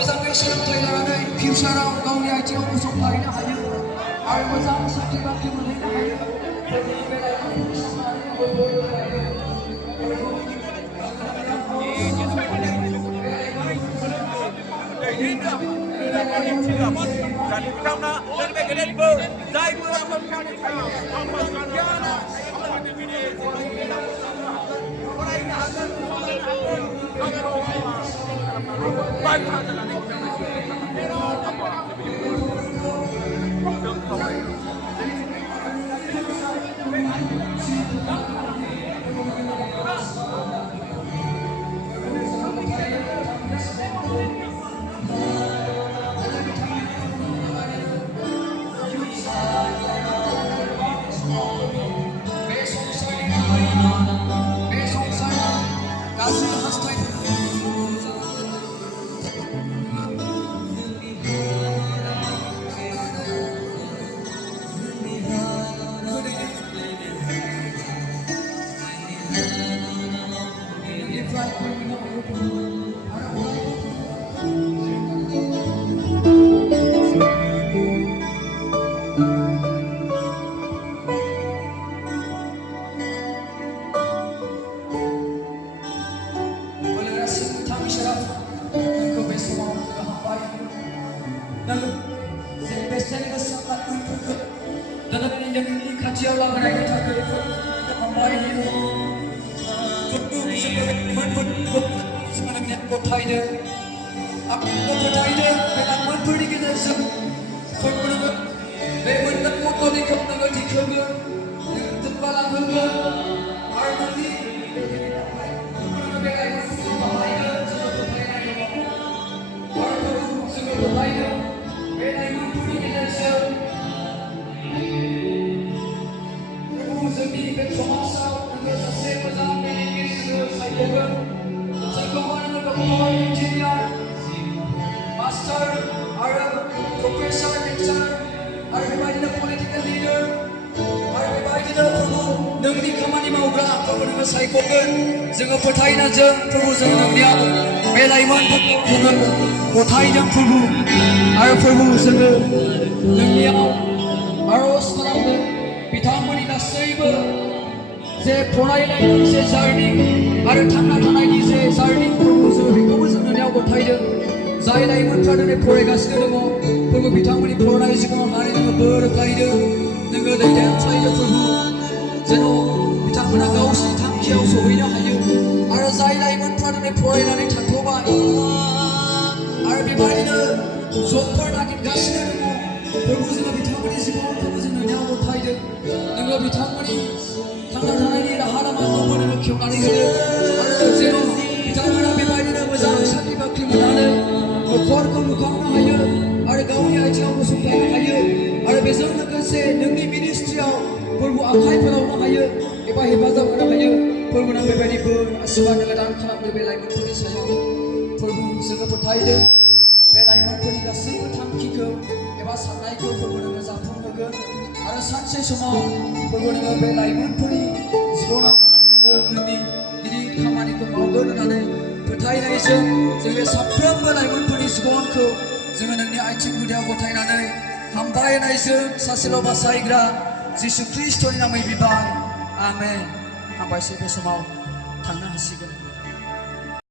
मोजाङै सोलोंथाइ लानानै फिउचाराव गावनि आथिङाव गसंथाहैनो हायो आरो मोजां साख्रि बाख्रि मोनहैनो हायो। Dan karena dan bagian ber, saya melakukan जोङो फोथायना जों प्रभु जों नोंनियाव बे लाइमोनफोरखौ जोङो गथायदों प्रभु आरो प्रभु जोङो नोंनियाव आर'ज खालामदों बिथांमोननि गासैबो जे फरायनायनि जे जार्नि आरो थांना थानायनि जे जार्नि प्रभु जोङो बेखौबो जों नोंनियाव गथायदों जाय लाइमोनफ्रा दिनै फरायगासिनो दङ प्रभु बिथांमोननि फरायनाय जिबनाव लानानै नोङो बोर गायदों नोङो दैदेनसायदों प्रभु जेन' बिथांमोना गावसोरनि थांखियाव सहैनो हायो आरो जाय लाइमोनफ्रा दिनै फरायनानै थाथ'बाय आरो बेबायदिनो जबफोर नागिरगासिनो दङ प्रभु जोङो बिथांमोननि जिबनखौबो जों नोंनियाव गथायदों नोङो बिथांमोननि थांना थानायनि राहा लामाखौबो नोङो खेवनानै होदों आरो जेन' बिथांमोना बेबायदिनो मोजां साख्रि बाख्रि मोननानै न'खरखौ लुखांनो हायो आरो गावनि आथिङाव गसंथानो हायो आरो बेजों लोगोसे नोंनि मिनिस्ट्रियाव प्रभु आखाइ फोलावनो हायो एबा हेफाजाब होनो हायो प्रभु नों बेबायदि बोर आशीर्बाद नोङो दान खालामदो बे लाइमोनफोरनि सायाव प्रभु जोङो फोथायदों बे लाइमोनफोरनि गासैबो थांखिखौ एबा साननायखौ प्रभु नोङो जाफुंहोगोन आरो सानसे समाव प्रभु नोङो बे लाइमोनफोरनि जिबनाव नोङो नोंनि गिदिर खामानिखौ मावगोन होननानै फोथायनाय अननायजों जोङो साफ्रोमबो लाइमोनफोरनि जिबनखौ जोङो नोंनि आथिं गुदियाव गथायनानै हामबायनायजों सासेल' बासायग्रा जिसु ख्रीष्टनि नामै बिबाय आमेन। हामबायसै बे समाव थांनो हासिगोन।